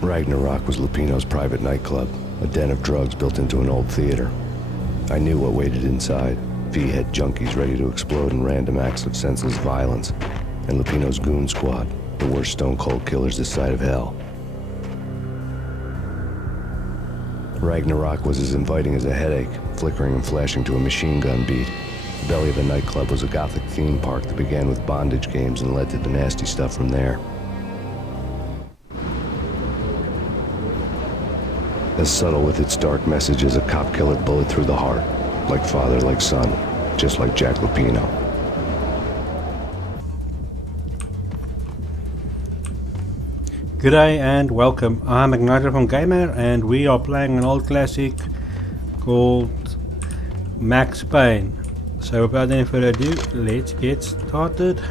Ragnarok was Lupino's private nightclub, a den of drugs built into an old theater. I knew what waited inside. V-head junkies ready to explode in random acts of senseless violence, and Lupino's goon squad, the worst stone-cold killers this side of hell. Ragnarok was as inviting as a headache, flickering and flashing to a machine gun beat. The belly of the nightclub was a gothic theme park that began with bondage games and led to the nasty stuff from there. As subtle with its dark message as a cop-killer bullet through the heart. Like father, like son, just like Jack Lupino. G'day and welcome. I'm Igniter from Gamer and we are playing an old classic called Max Payne. So without any further ado, let's get started.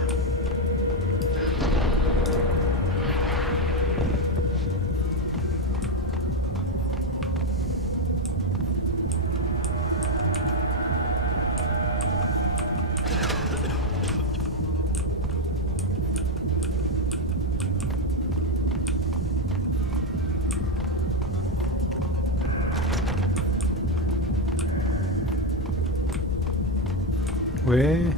Where?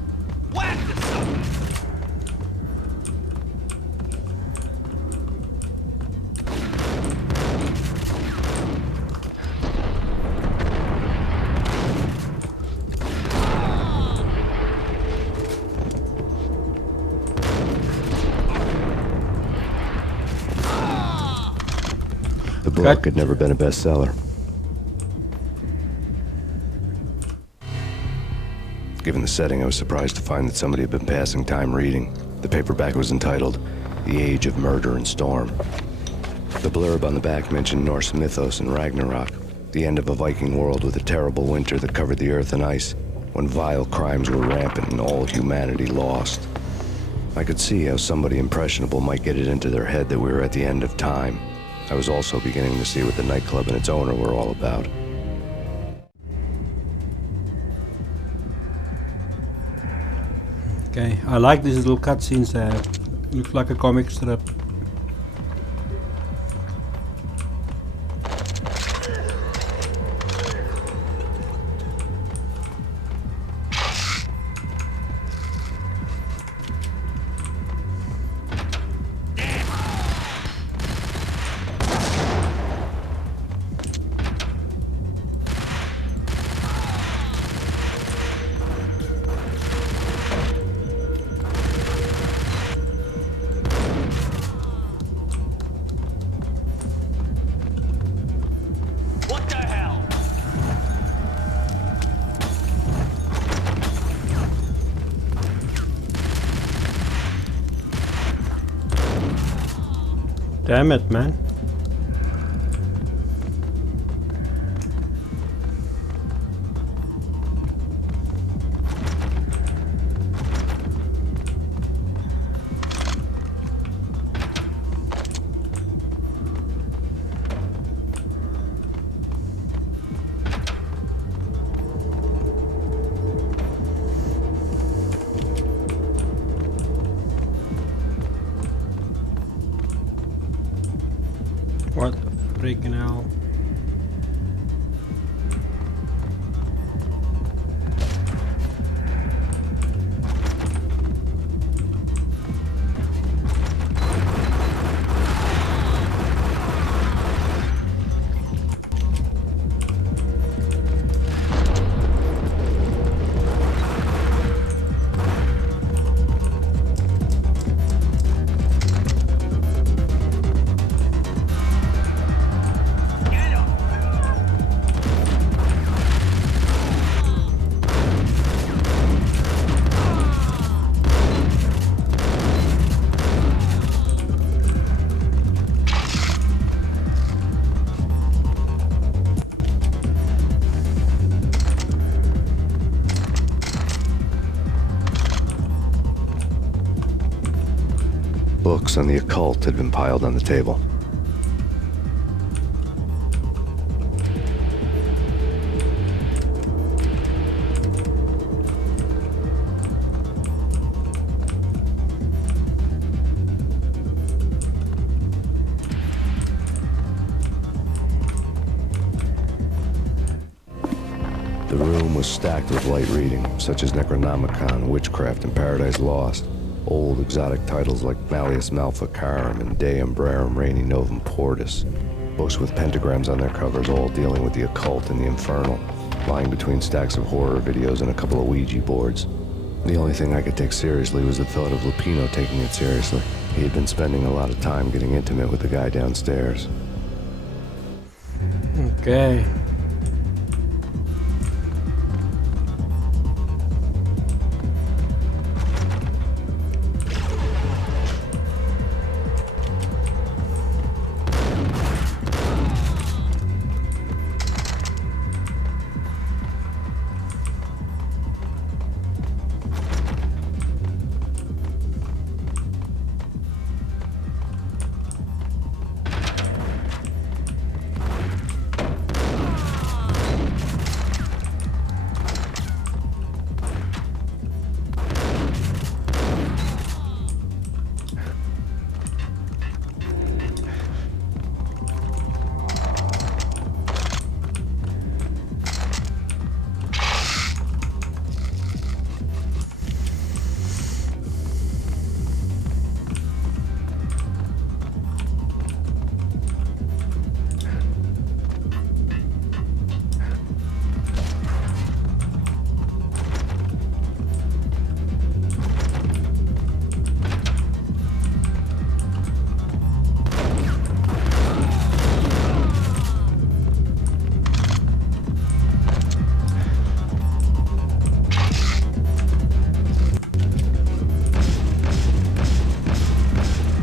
The book had never been a bestseller. Given the setting, I was surprised to find that somebody had been passing time reading. The paperback was entitled, The Age of Murder and Storm. The blurb on the back mentioned Norse mythos and Ragnarok, the end of a Viking world with a terrible winter that covered the earth in ice, when vile crimes were rampant and all humanity lost. I could see how somebody impressionable might get it into their head that we were at the end of time. I was also beginning to see what the nightclub and its owner were all about. Okay, I like these little cutscenes there. Looks like a comic strip. Damn it, man. What the freaking hell? Books on the occult had been piled on the table. The room was stacked with light reading, such as Necronomicon, Witchcraft, and Paradise Lost. Old exotic titles like Malleus Maleficarum and De Umbrarum Reini Novum Portus. Books with pentagrams on their covers, all dealing with the occult and the infernal, lying between stacks of horror videos and a couple of Ouija boards. The only thing I could take seriously was the thought of Lupino taking it seriously. He had been spending a lot of time getting intimate with the guy downstairs. Okay.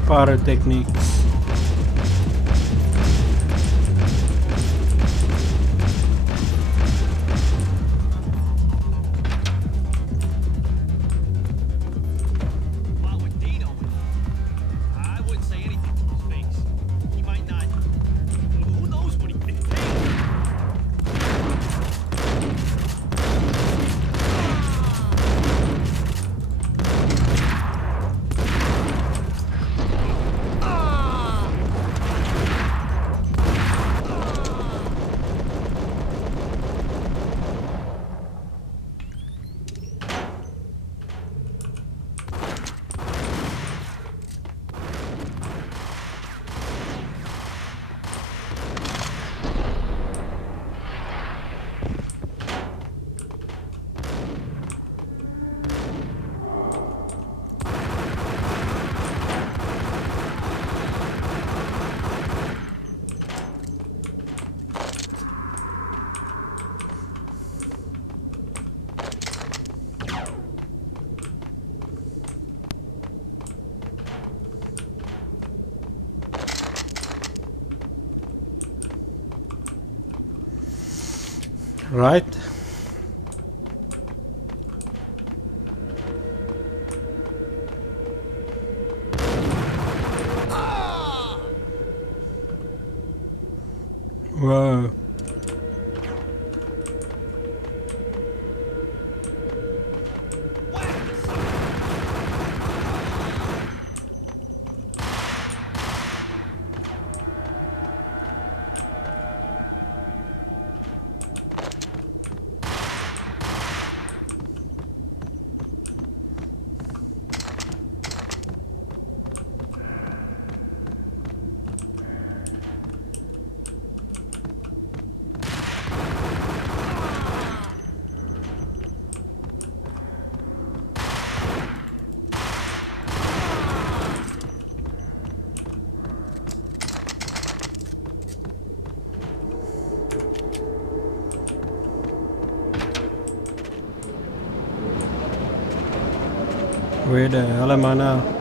Pyrotechnics. Right. Whoa. Where the hell am I now?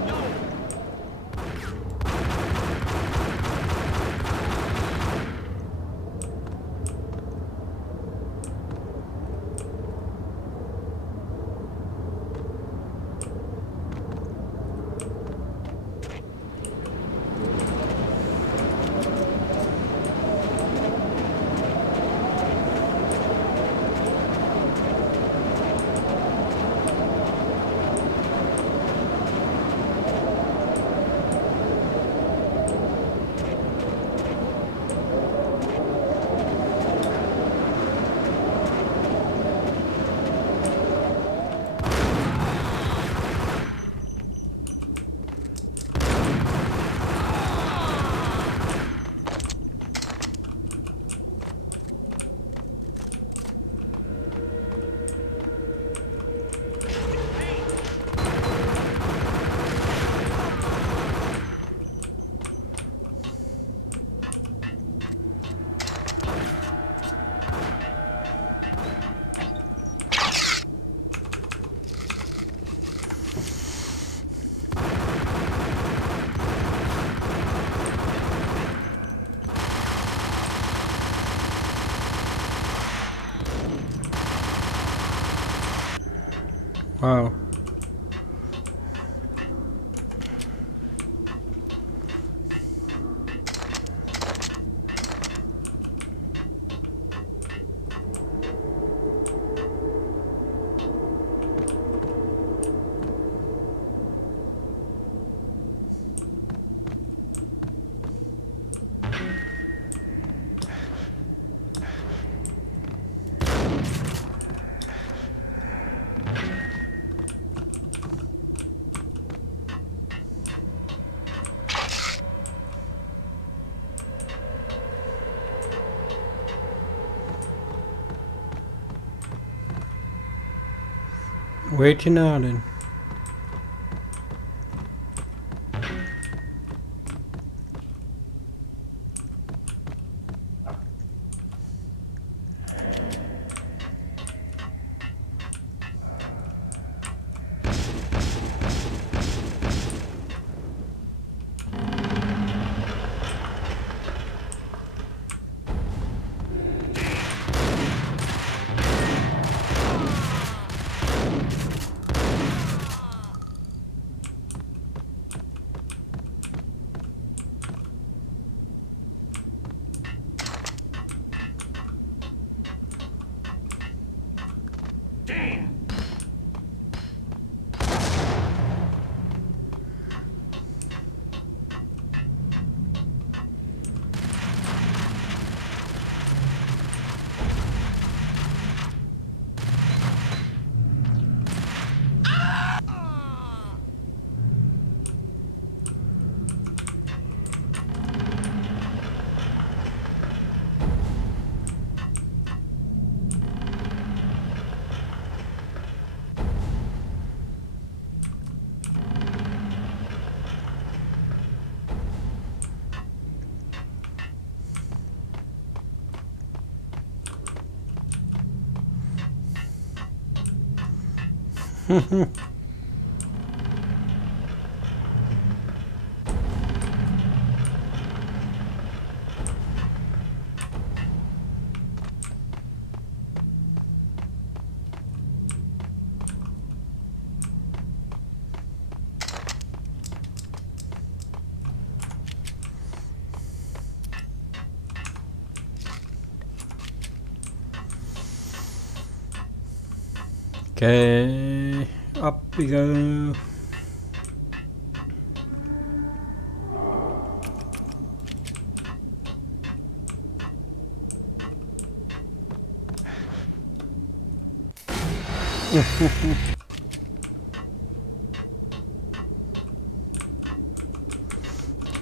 Wow. Where to now then? Okay, up we go.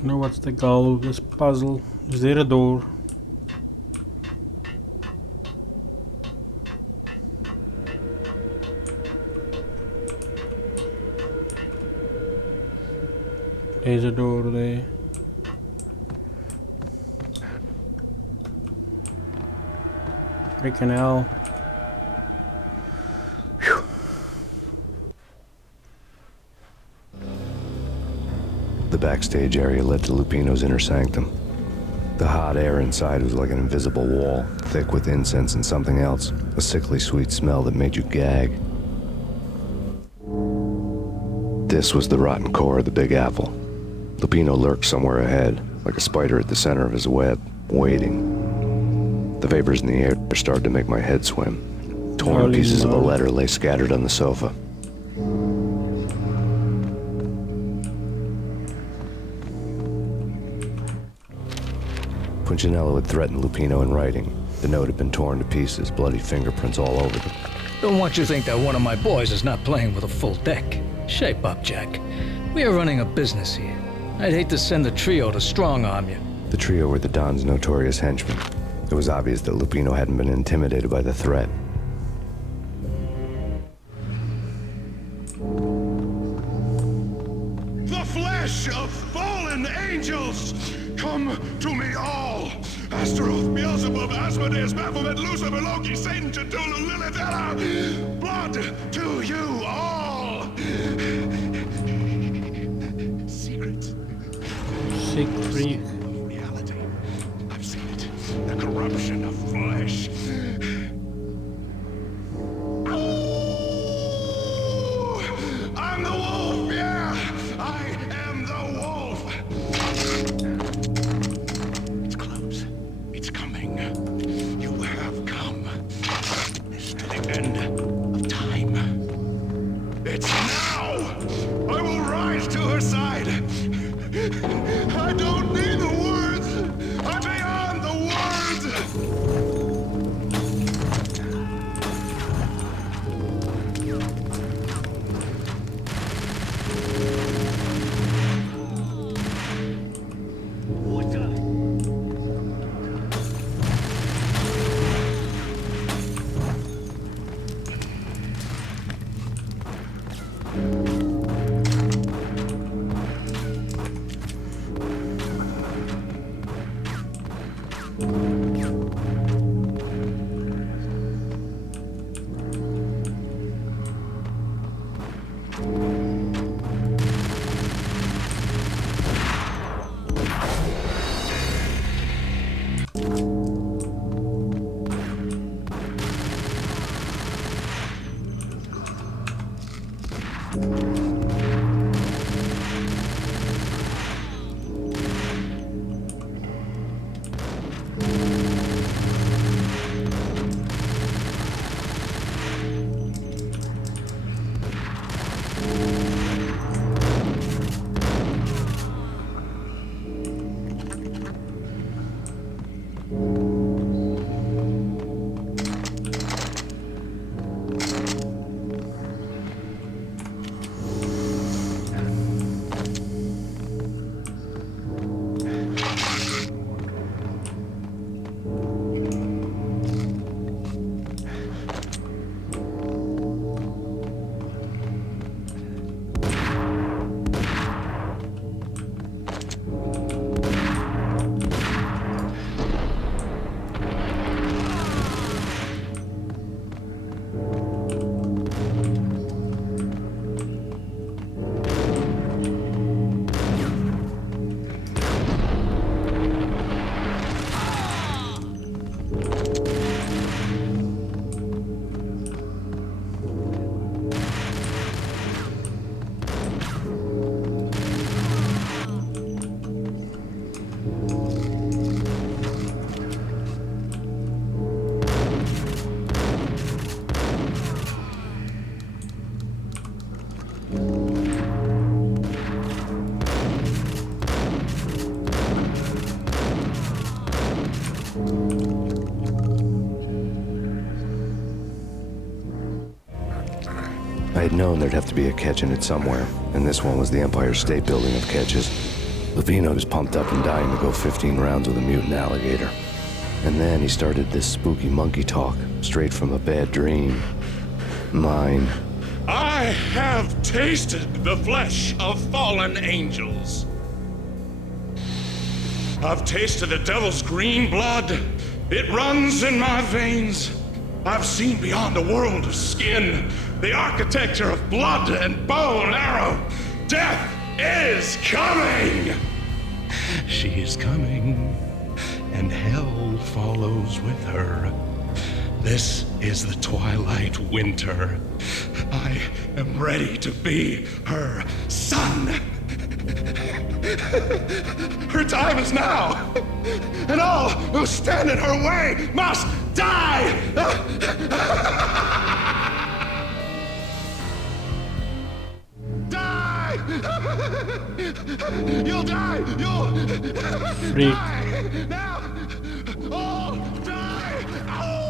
Now what's the goal of this puzzle? Is there a door? There's a door there. Freaking hell. Whew. The backstage area led to Lupino's inner sanctum. The hot air inside was like an invisible wall, thick with incense and something else, a sickly sweet smell that made you gag. This was the rotten core of the Big Apple. Lupino lurked somewhere ahead, like a spider at the center of his web, waiting. The vapors in the air started to make my head swim. Torn pieces of a letter lay scattered on the sofa. Punchinello had threatened Lupino in writing. The note had been torn to pieces, bloody fingerprints all over them. Don't want you to think that one of my boys is not playing with a full deck. Shape up, Jack. We are running a business here. I'd hate to send the trio to strong-arm you. The trio were the Don's notorious henchmen. It was obvious that Lupino hadn't been intimidated by the threat. The flesh of fallen angels! Come to me all! Astaroth, Beelzebub, Asmodeus, Baphomet, Lucifer, Loki, Satan, Cthulhu, Lilith, Ella! Blood to you all! Secrets. Siegfried. Reality. I've seen it. The corruption of flesh. end of time. It's now! I will rise to her side! I don't need the words! I'm beyond the words! I had known there'd have to be a catch in it somewhere, and this one was the Empire State Building of catches. Levino was pumped up and dying to go 15 rounds with a mutant alligator. And then he started this spooky monkey talk, straight from a bad dream. Mine. I have tasted the flesh of fallen angels. I've tasted the devil's green blood. It runs in my veins. I've seen beyond the world of skin, the architecture of blood and bow and arrow. Death is coming! She is coming, and hell follows with her. This is the twilight winter. I am ready to be her son. Her time is now, and all who stand in her way must die! Die! You'll die! You'll Freak. die! Now! All die! Oh!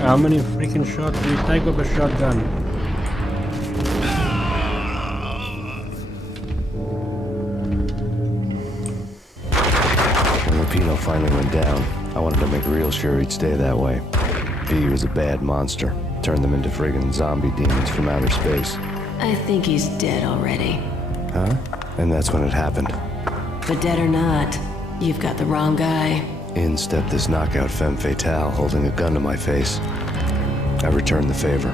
How many freaking shots do you take with a shotgun? When Lupino finally went down, I wanted to make real sure he'd stay that way. V was a bad monster. Turned them into friggin' zombie demons from outer space. I think he's dead already. Huh? And that's when it happened. But dead or not, you've got the wrong guy. In stepped this knockout femme fatale holding a gun to my face. I returned the favor.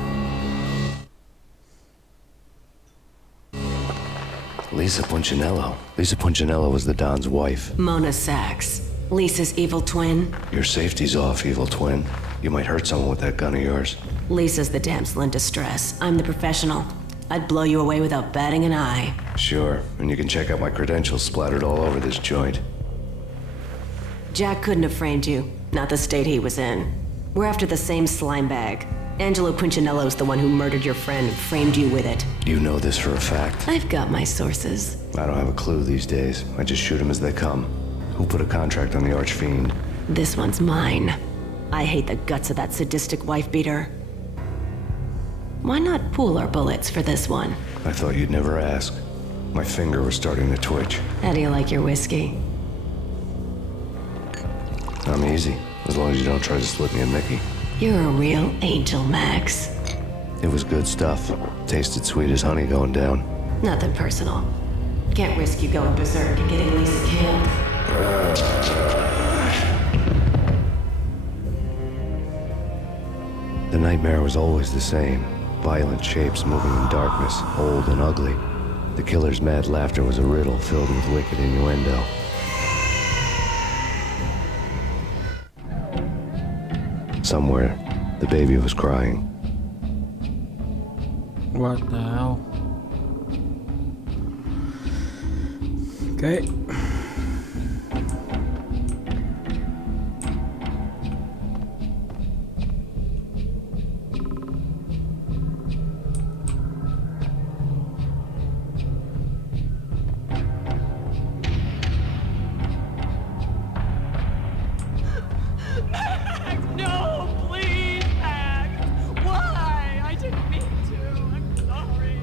Lisa Punchinello. Lisa Punchinello was the Don's wife. Mona Sachs. Lisa's evil twin. Your safety's off, evil twin. You might hurt someone with that gun of yours. Lisa's the damsel in distress. I'm the professional. I'd blow you away without batting an eye. Sure, and you can check out my credentials splattered all over this joint. Jack couldn't have framed you. Not the state he was in. We're after the same slime bag. Angelo Punchinello's the one who murdered your friend and framed you with it. You know this for a fact. I've got my sources. I don't have a clue these days. I just shoot them as they come. Who put a contract on the Archfiend? This one's mine. I hate the guts of that sadistic wife-beater. Why not pool our bullets for this one? I thought you'd never ask. My finger was starting to twitch. How do you like your whiskey? I'm easy, as long as you don't try to slip me a Mickey. You're a real angel, Max. It was good stuff. Tasted sweet as honey going down. Nothing personal. Can't risk you going berserk and getting Lisa killed. The nightmare was always the same. Violent shapes moving in darkness, old and ugly. The killer's mad laughter was a riddle filled with wicked innuendo. Somewhere, the baby was crying. What the hell? Okay. No, please, Max. Why? I didn't mean to. I'm sorry.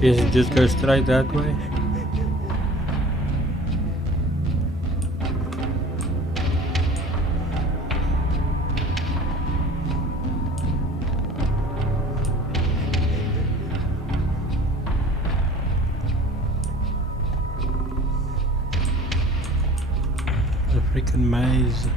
Guess it just goes straight that way. The freaking maze.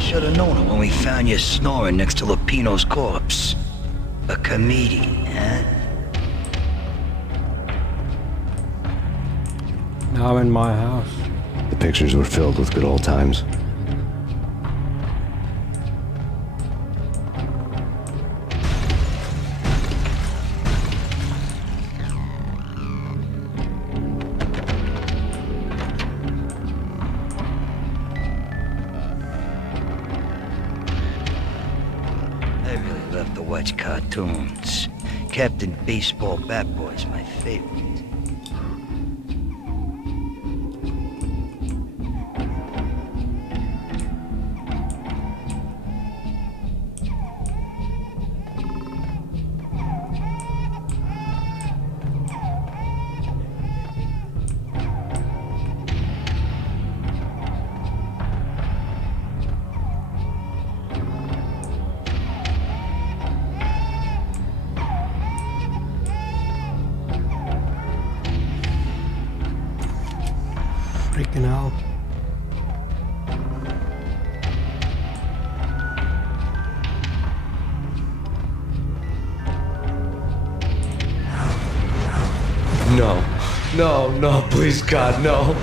Should have known it when we found you snoring next to Lupino's corpse. A comedian, huh? Now I'm in my house. The pictures were filled with good old times. I really love to watch cartoons. Captain Baseball Bat Boy's my favorite. Freaking hell. No. No, no, please, God, no.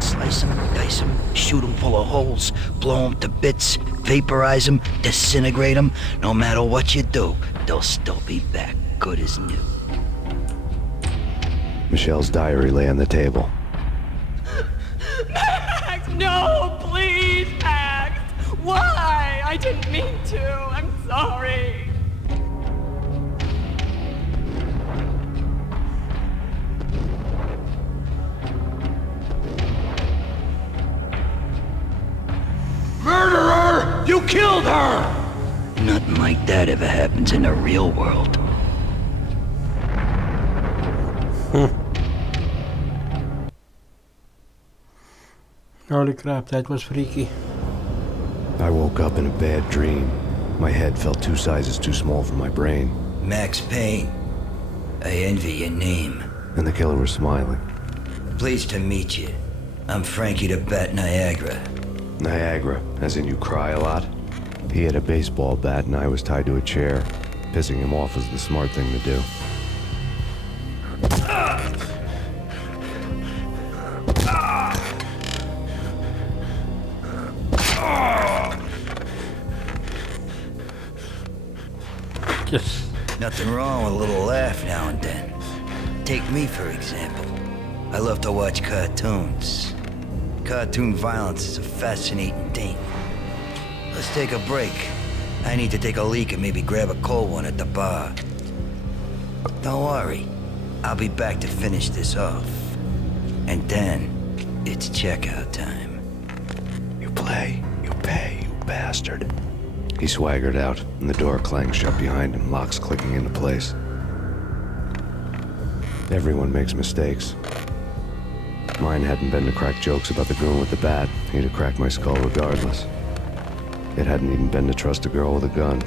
Slice 'em, dice 'em, shoot 'em full of holes, blow 'em to bits, vaporize 'em, disintegrate 'em. No matter what you do, they'll still be back, good as new. Michelle's diary lay on the table. Max, no, please, Max. Why? I didn't mean to. I'm sorry. Murderer! You killed her! Nothing like that ever happens in the real world. Holy crap, that was freaky. I woke up in a bad dream. My head felt 2 sizes too small for my brain, Max Payne. I envy your name. and the killer was smiling. Pleased to meet you. I'm Frankie the Bat Niagara. Niagara, as in you cry a lot? He had a baseball bat and I was tied to a chair. Pissing him off was the smart thing to do. Yes. Nothing wrong with a little laugh now and then. Take me, for example. I love to watch cartoons. Cartoon violence is a fascinating thing. Let's take a break. I need to take a leak and maybe grab a cold one at the bar. Don't worry. I'll be back to finish this off. And then, it's checkout time. You play, you pay, you bastard. He swaggered out, and the door clanged shut behind him, locks clicking into place. Everyone makes mistakes. Mine hadn't been to crack jokes about the goon with the bat. He'd have cracked my skull regardless. It hadn't even been to trust a girl with a gun.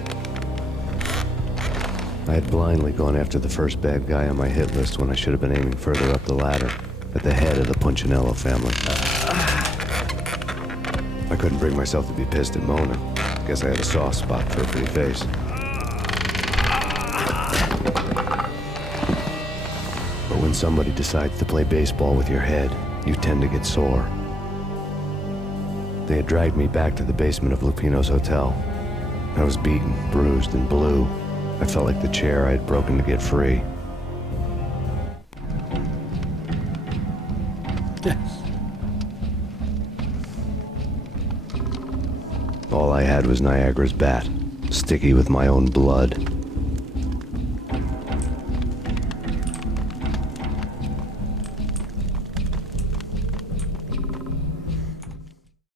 I had blindly gone after the first bad guy on my hit list when I should have been aiming further up the ladder, at the head of the Punchinello family. I couldn't bring myself to be pissed at Mona. Guess I had a soft spot for her pretty face. But when somebody decides to play baseball with your head, you tend to get sore. They had dragged me back to the basement of Lupino's hotel. I was beaten, bruised, and blue. I felt like the chair I had broken to get free. Yes. All I had was Niagara's bat, sticky with my own blood.